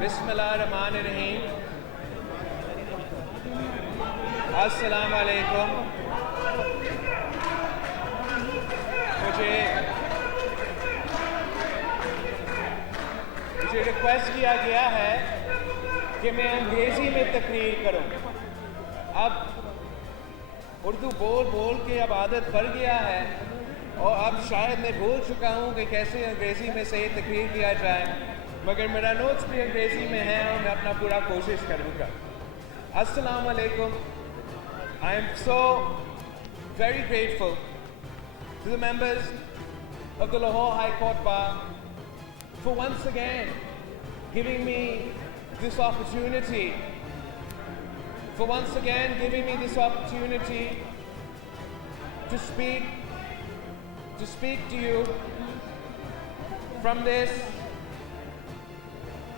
बिस्मिल्लाहिर्रहमानिर्रहीम। अस्सलाम वालेकुम। मुझे रिक्वेस्ट किया गया है कि मैं अंग्रेज़ी में तकरीर करूं। अब उर्दू बोल बोल के अब आदत पड़ गया है और अब शायद मैं भूल चुका हूं कि कैसे अंग्रेज़ी में सही तकरीर किया जाए, मगर मेरा नोट्स भी अंग्रेज़ी में है और मैं अपना पूरा कोशिश करूँगा। अस्सलाम वालेकुम। I am so very grateful to the members of the Lahore High Court Bar for once again giving me this opportunity, to speak to you from this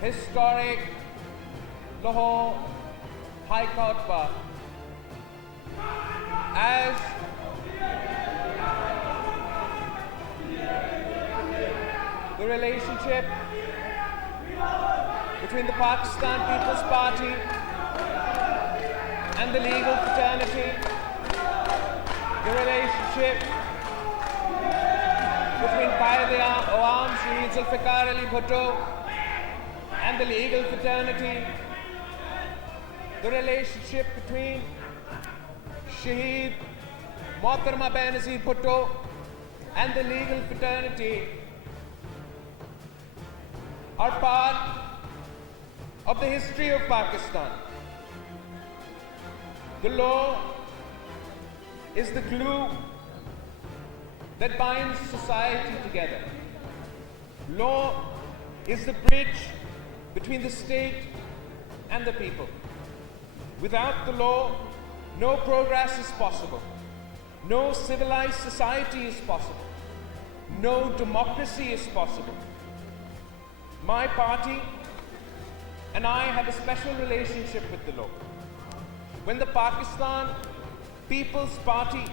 historic Lahore High Court Bar. As the relationship between the Pakistan People's Party and the legal fraternity, the relationship between Qaid Awam Shahid Zulfikar Ali Bhutto and the legal fraternity, the relationship between Shaheed Mohtarma Benazir Bhutto and the legal fraternity are part of the history of Pakistan. The law is the glue that binds society together. Law is the bridge between the state and the people. Without the law, no progress is possible. No civilized society is possible. No democracy is possible. My party and I have a special relationship with the law. When the Pakistan People's Party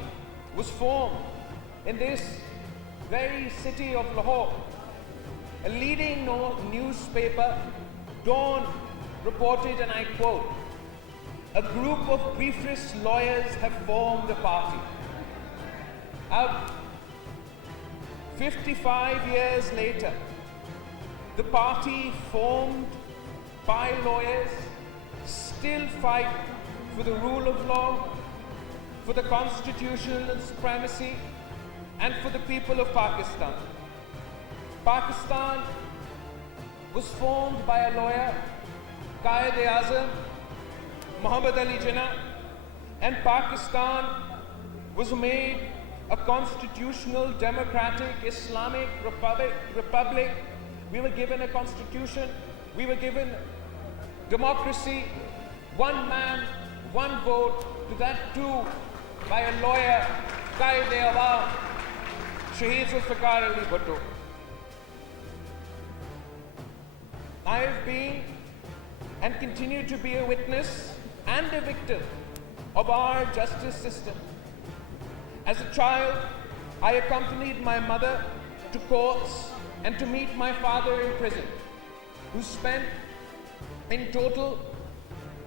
was formed in this very city of Lahore, a leading newspaper, Dawn, reported, and I quote, "A group of briefless lawyers have formed a party." 55 years later, the party formed by lawyers still fight for the rule of law, for the constitutional supremacy, and for the people of Pakistan. Pakistan was formed by a lawyer, Quaid-e-Azam Muhammad Ali Jinnah, and Pakistan was made a constitutional, democratic, Islamic republic. We were given a constitution, we were given democracy, one man, one vote, to that too by a lawyer, Quaid-e-Awam Shahid Zulfikar Ali Bhutto. I have been and continue to be a witness and a victim of our justice system. As a child, I accompanied my mother to courts and to meet my father in prison, who spent in total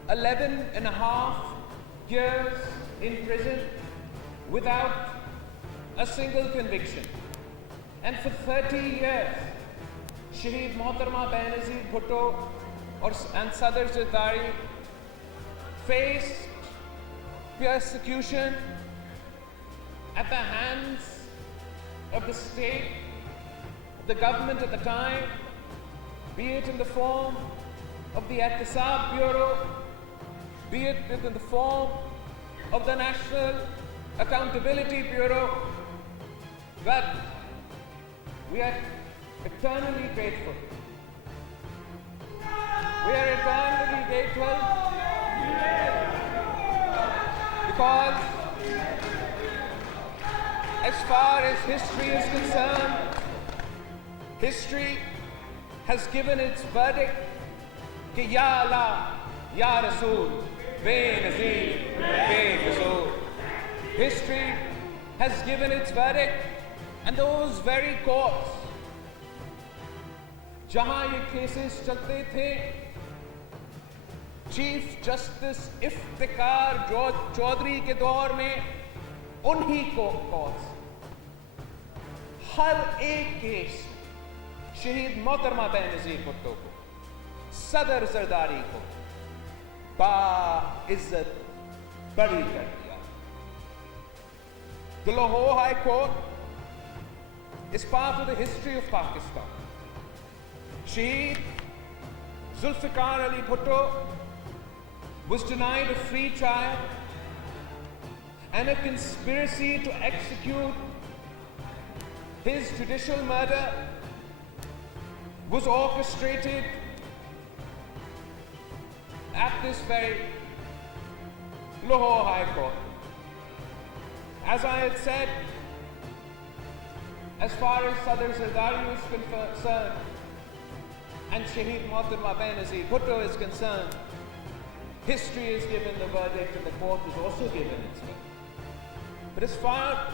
11 and a half years in prison without a single conviction. And for 30 years, Shaheed Mohtarma Benazir Bhutto and Sadr Zardari faced persecution at the hands of the state, the government at the time, be it in the form of the Ihtisab Bureau, be it in the form of the National Accountability Bureau. But we are eternally grateful. We are eternally grateful because as far as history is concerned, history has given its verdict कि या अल्लाह या रसूल बेनज़ीर बेकसूर. History has given its verdict, and those very courts जहां ये cases चलते थे, chief justice Iftikhar Chaudhary के दौर में उन्हीं को कॉज हर एक केस शहीद मोहतरमा बेनज़ीर भुट्टो को, सदर जरदारी को बाइज्जत बरी कर दिया। The Lahore High Court is part of the history of Pakistan. Shaheed Zulfikar Ali Bhutto was denied a free trial, and a conspiracy to execute his judicial murder was orchestrated at this very Lahore High Court. As I had said, as far as Sadr Zardari is concerned and Shaheed Mohtama Benazir Bhutto is concerned, history is given the verdict and the court is also given its verdict. But as far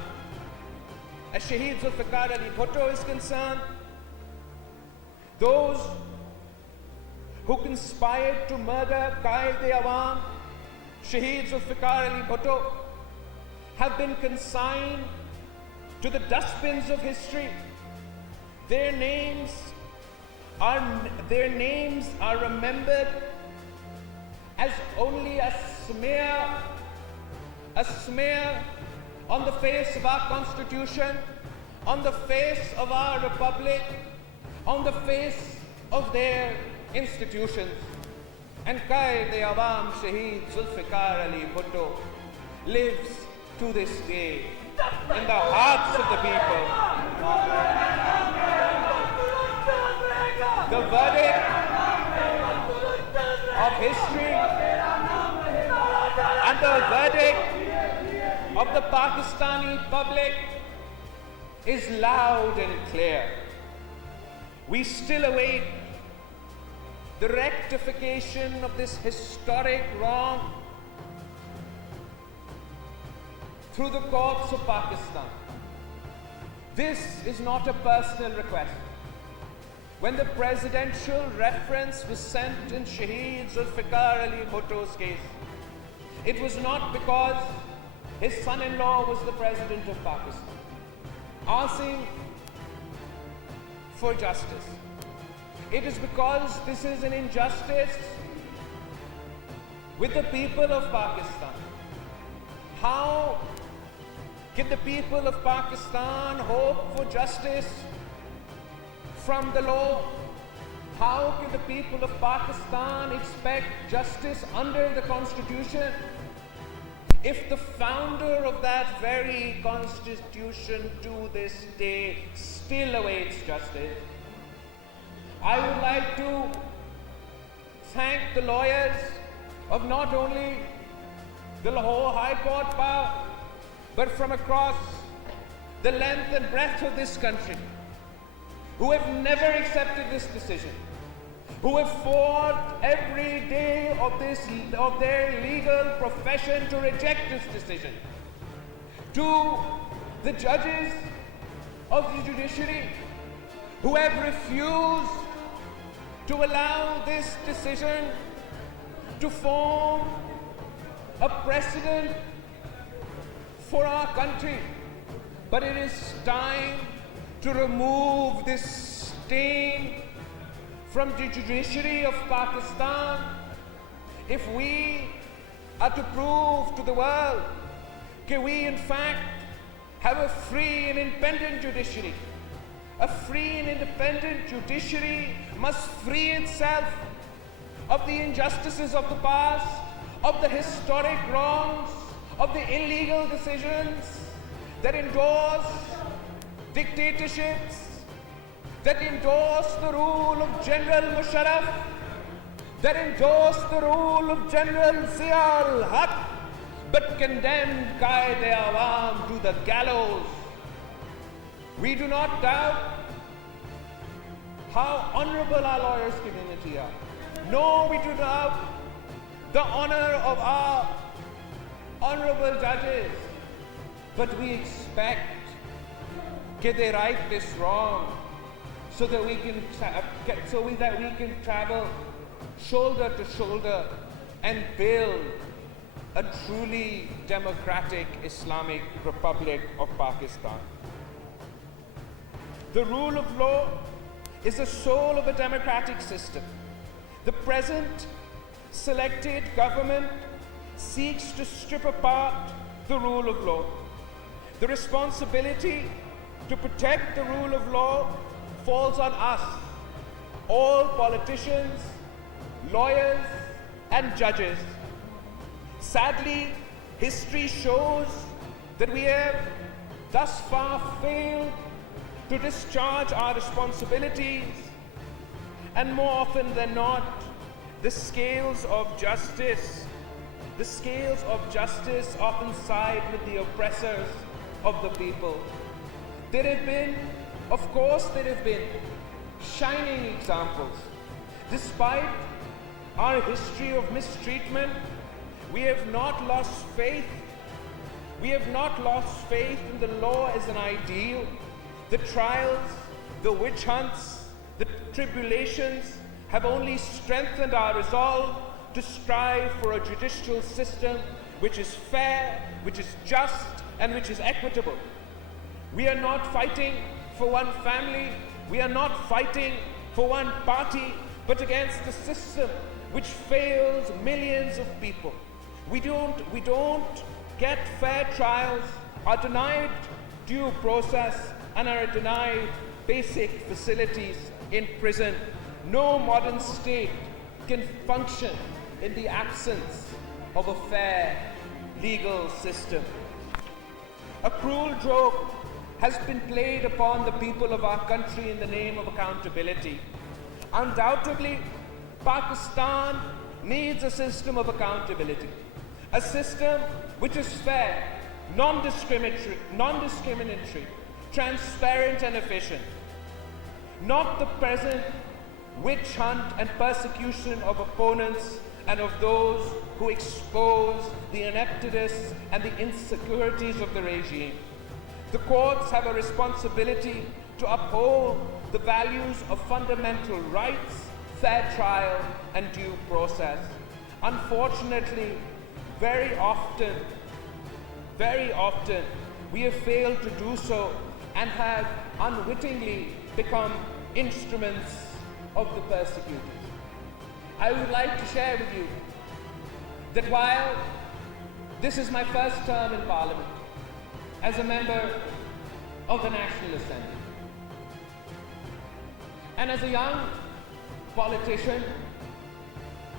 as Shaheed Zulfikar Ali Bhutto is concerned, those who conspired to murder Qaid-e-Awam, Shaheed Zulfikar Ali Bhutto, have been consigned to the dustbins of history. Their names are remembered as only a smear on the face of our Constitution, on the face of our Republic, on the face of their institutions. And Qaid-e-Awam Shaheed Zulfikar Ali Bhutto lives to this day in the hearts of the people. The verdict of history and the verdict of the Pakistani public is loud and clear. We still await the rectification of this historic wrong through the courts of Pakistan. This is not a personal request. When the presidential reference was sent in Shaheed Zulfikar Ali Bhutto's case, it was not because his son-in-law was the president of Pakistan, asking for justice. It is because this is an injustice with the people of Pakistan. How can the people of Pakistan hope for justice from the law? How can the people of Pakistan expect justice under the Constitution if the founder of that very Constitution to this day still awaits justice? I would like to thank the lawyers of not only the Lahore High Court bar, but from across the length and breadth of this country, who have never accepted this decision, who have fought every day of their legal profession to reject this decision. To the judges of the judiciary who have refused to allow this decision to form a precedent for our country. But it is time to remove this stain from the judiciary of Pakistan if we are to prove to the world that we in fact have a free and independent judiciary. A free and independent judiciary must free itself of the injustices of the past, of the historic wrongs, of the illegal decisions that endorse dictatorships, that endorse the rule of General Musharraf, that endorse the rule of General Zia-ul-Haq, but condemn Qaid-e-Awam to the gallows. We do not doubt how honorable our lawyers' community are. No, we do not doubt the honor of our honorable judges. But we expect that they right this wrong so that we can travel shoulder to shoulder and build a truly democratic Islamic Republic of Pakistan. The rule of law is the soul of a democratic system. The present selected government seeks to strip apart the rule of law. The responsibility to protect the rule of law falls on us, all politicians, lawyers, and judges. Sadly, history shows that we have thus far failed to discharge our responsibilities, and more often than not, the scales of justice often side with the oppressors of the people. There have been shining examples. Despite our history of mistreatment, we have not lost faith. We have not lost faith in the law as an ideal. The trials, the witch hunts, the tribulations have only strengthened our resolve to strive for a judicial system which is fair, which is just, and which is equitable. We are not fighting for one family, we are not fighting for one party, but against the system which fails millions of people. We don't get fair trials, are denied due process, and are denied basic facilities in prison. No modern state can function in the absence of a fair legal system. A cruel joke has been played upon the people of our country in the name of accountability. Undoubtedly, Pakistan needs a system of accountability, a system which is fair, non-discriminatory, transparent and efficient. Not the present witch hunt and persecution of opponents and of those who expose the ineptitudes and the insecurities of the regime. The courts have a responsibility to uphold the values of fundamental rights, fair trial, and due process. Unfortunately, very often, we have failed to do so and have unwittingly become instruments of the persecutors. I would like to share with you that while this is my first term in Parliament as a member of the National Assembly, and as a young politician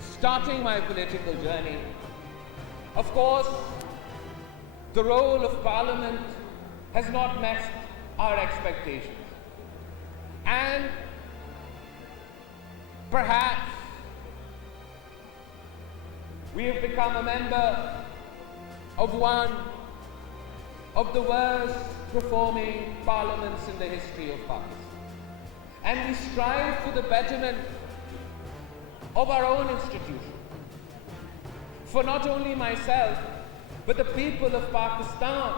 starting my political journey, of course, the role of Parliament has not met our expectations. And perhaps we have become a member of one of the worst performing parliaments in the history of Pakistan. And we strive for the betterment of our own institution. For not only myself, but the people of Pakistan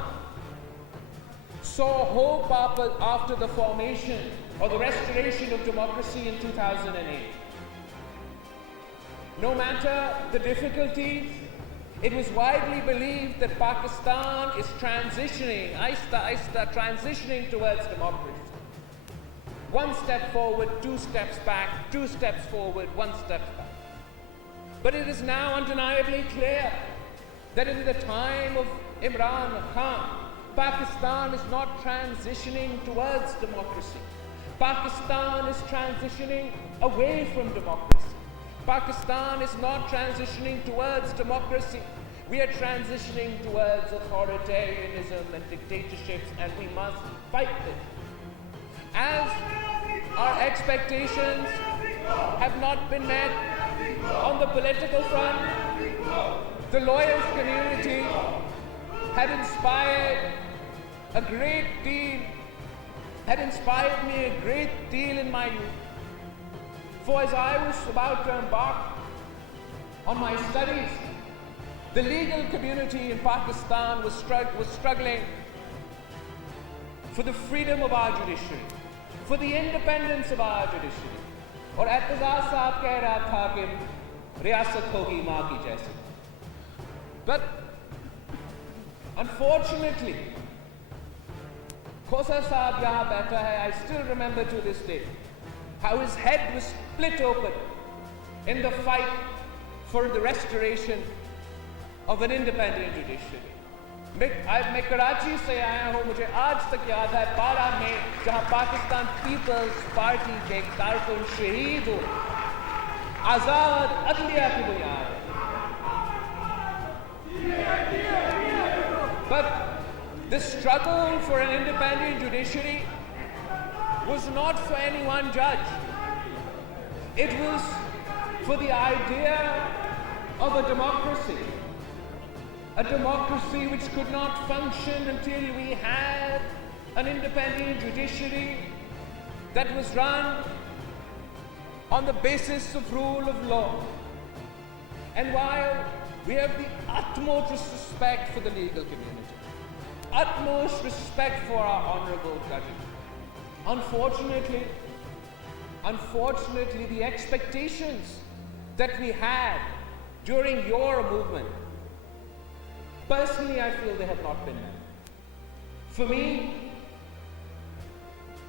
saw hope after the formation or the restoration of democracy in 2008. No matter the difficulties, it was widely believed that Pakistan is transitioning, transitioning towards democracy. One step forward, two steps back, two steps forward, one step back. But it is now undeniably clear that in the time of Imran Khan, Pakistan is not transitioning towards democracy. Pakistan is transitioning away from democracy. Pakistan is not transitioning towards democracy. We are transitioning towards authoritarianism and dictatorships, and we must fight this. As our expectations have not been met on the political front, the lawyers community had inspired me a great deal in my youth. For as I was about to embark on my studies, the legal community in Pakistan was struggling for the freedom of our judiciary, for the independence of our judiciary. और एतज़ाज़ साहब कह रहा था कि रियासत होगी माँ की जैसी. But unfortunately, Khosa Saab yahan baitha hai. I still remember to this day how his head was split open in the fight for the restoration of an independent judiciary. मैं कराची से आया हूँ. मुझे आज तक याद है 12 में जहाँ पाकिस्तान पीपल्स पार्टी के एक कारकुन शहीद हो आज़ाद अदलिया की बुनियाद. But the struggle for an independent judiciary was not for any one judge. It was for the idea of a democracy. A democracy which could not function until we had an independent judiciary that was run on the basis of rule of law. And while we have the utmost respect for the legal community, utmost respect for our honorable judges, unfortunately, the expectations that we had during your movement, personally, I feel they have not been met.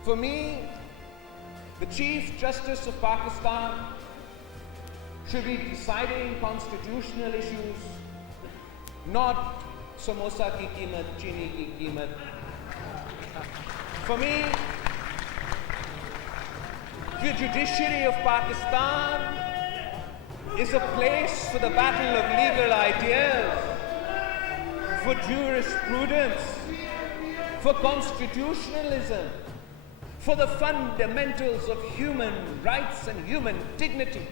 For me, the Chief Justice of Pakistan should be deciding constitutional issues, not samosa ki कीमत, चीनी की कीमत. For me, the judiciary of Pakistan is a place for the battle of legal ideas, for jurisprudence, for constitutionalism, for the fundamentals of human rights and human dignity.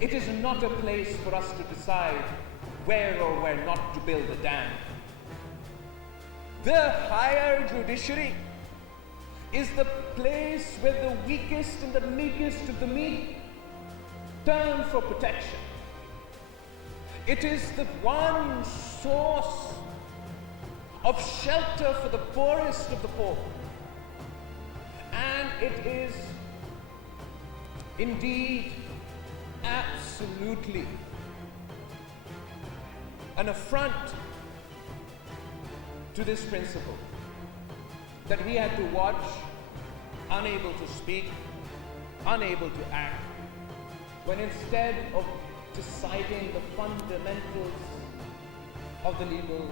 It is not a place for us to decide where or where not to build a dam. The higher judiciary is the place where the weakest and the meekest of the meek turn for protection. It is the one source of shelter for the poorest of the poor. And it is indeed absolutely an affront to this principle that we had to watch, unable to speak, unable to act, when instead of deciding the fundamentals of the legal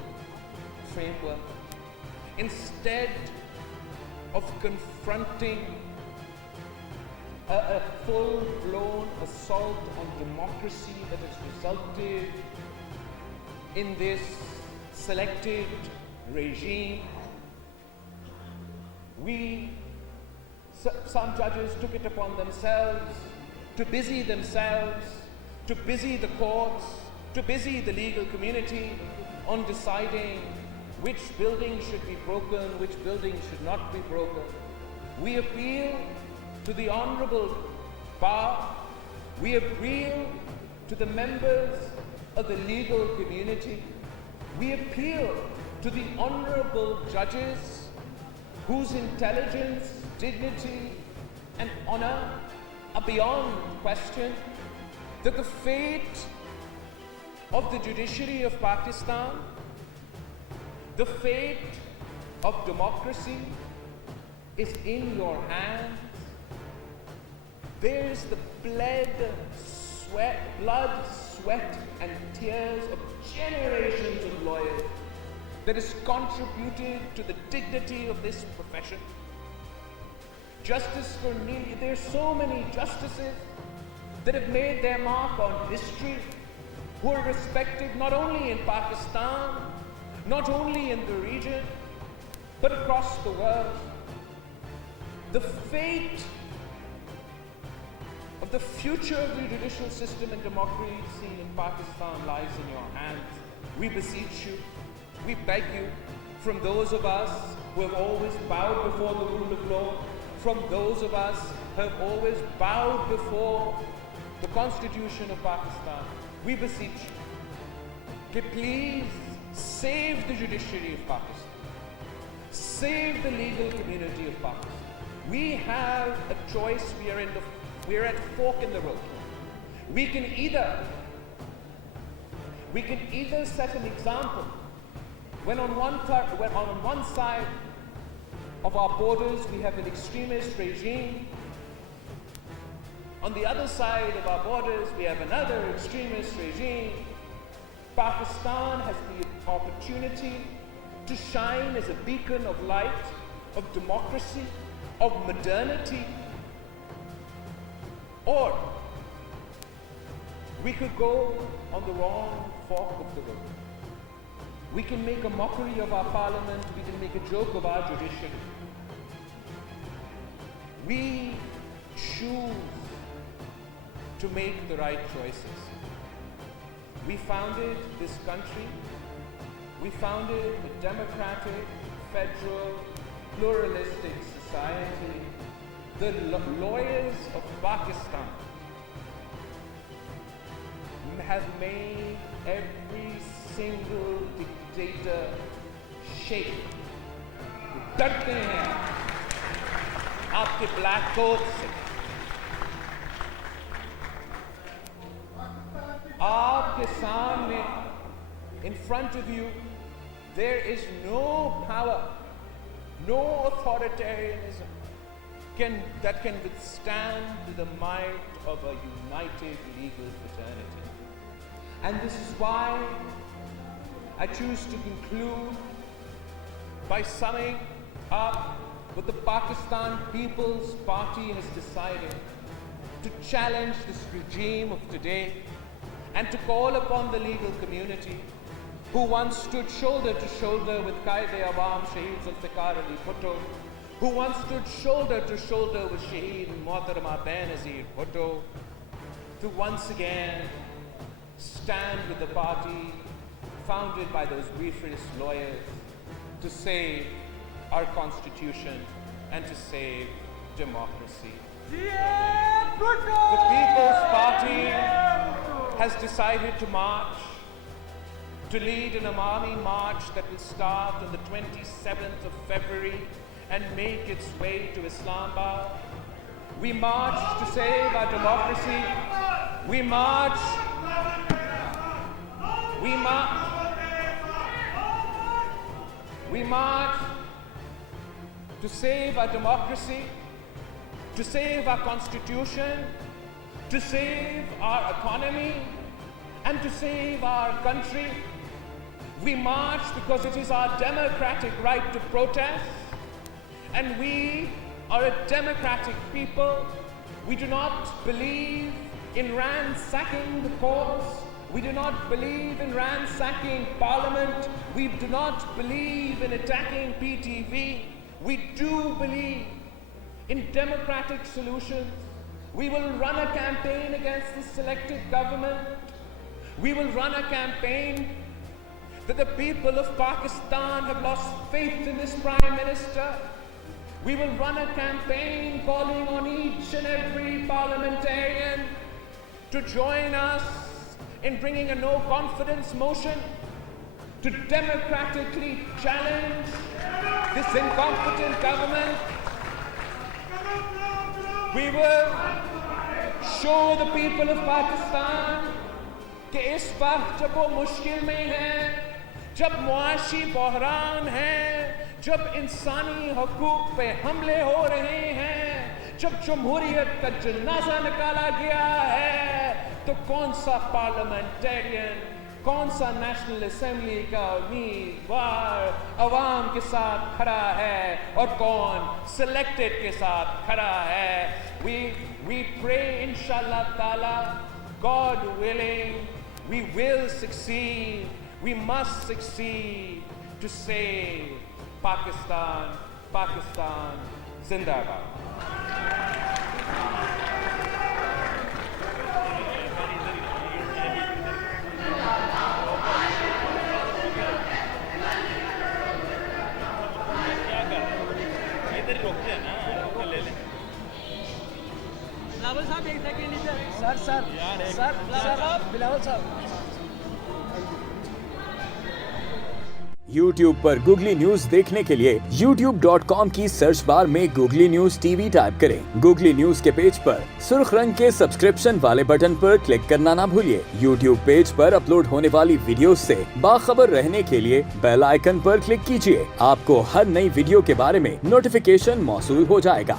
framework, instead of confronting a full-blown assault on democracy that has resulted in this selected regime, some judges took it upon themselves to busy themselves, to busy the courts, to busy the legal community on deciding which buildings should be broken, which buildings should not be broken. We appeal to the honorable bar. We appeal to the members of the legal community. We appeal to the honorable judges whose intelligence, dignity, and honor are beyond question, that the fate of the judiciary of Pakistan, the fate of democracy is in your hands. There is the blood, sweat, and tears of generations of lawyers that has contributed to the dignity of this profession. Justice for me, there are so many justices that have made their mark on history, who are respected not only in Pakistan, not only in the region, but across the world. The fate of the future of the judicial system and democracy in Pakistan lies in your hands. We beseech you, we beg you, from those of us who have always bowed before the rule of law, from those of us who have always bowed before the Constitution of Pakistan, we beseech you, that please save the judiciary of Pakistan, save the legal community of Pakistan, We have a choice. We're at a fork in the road. We can either set an example when on one side of our borders we have an extremist regime. On the other side of our borders we have another extremist regime. Pakistan has the opportunity to shine as a beacon of light, of democracy, of modernity. Or we could go on the wrong fork of the road. We can make a mockery of our parliament, we can make a joke of our judiciary. We choose to make the right choices. We founded this country, we founded a democratic, federal, pluralistic society. The lawyers of Pakistan have made every single dictator shake. डरते हैं आपके black coat से, आपके सामने, in front of you, there is no power, no authoritarianism that can withstand the might of a united legal fraternity. And this is why I choose to conclude by summing up what the Pakistan People's Party has decided: to challenge this regime of today and to call upon the legal community who once stood shoulder to shoulder with Qaid-e Awam Shaheed Zulfikar Ali Bhutto, who once stood shoulder to shoulder with Shaheed Mohtarama Benazir Bhutto, to once again stand with the party founded by those briefest lawyers to save our constitution and to save democracy. The People's Party has decided to march, to lead an Awami march that will start on the 27th of February and make its way to Islamabad. We march to save our democracy. We march to save our democracy, to save our constitution, to save our economy, and to save our country. We march because it is our democratic right to protest, and we are a democratic people. We do not believe in ransacking the courts. We do not believe in ransacking Parliament. We do not believe in attacking PTV. We do believe in democratic solutions. We will run a campaign against this selected government. We will run a campaign that the people of Pakistan have lost faith in this Prime Minister. We will run a campaign calling on each and every parliamentarian to join us in bringing a no confidence motion to democratically challenge this incompetent government. We will show the people of Pakistan कि इस वक्त जब वो मुश्किल में हैं, जब मुआशी बहरान है, जब इंसानी हकूक पे हमले हो रहे हैं, जब जमहूरियत का जनाजा निकाला गया है, तो कौन सा पार्लियामेंटेरियन, कौन सा नेशनल असेंबली का उम्मीदवार अवाम के साथ खड़ा है और कौन सिलेक्टेड के साथ खड़ा है. We pray inshallah ta'ala, God willing, we will succeed. We must succeed to save Pakistan. Pakistan Zindabad. Bilawal साहब एक सेकंड सर बिलावल साहब YouTube पर Googly न्यूज देखने के लिए youtube.com की सर्च बार में Googly न्यूज टीवी टाइप करें। Googly न्यूज के पेज पर सुर्ख रंग के सब्सक्रिप्शन वाले बटन पर क्लिक करना ना भूलिए। YouTube पेज पर अपलोड होने वाली वीडियोस से बाखबर रहने के लिए बेल आइकन पर क्लिक कीजिए। आपको हर नई वीडियो के बारे में नोटिफिकेशन मौसूल हो जाएगा।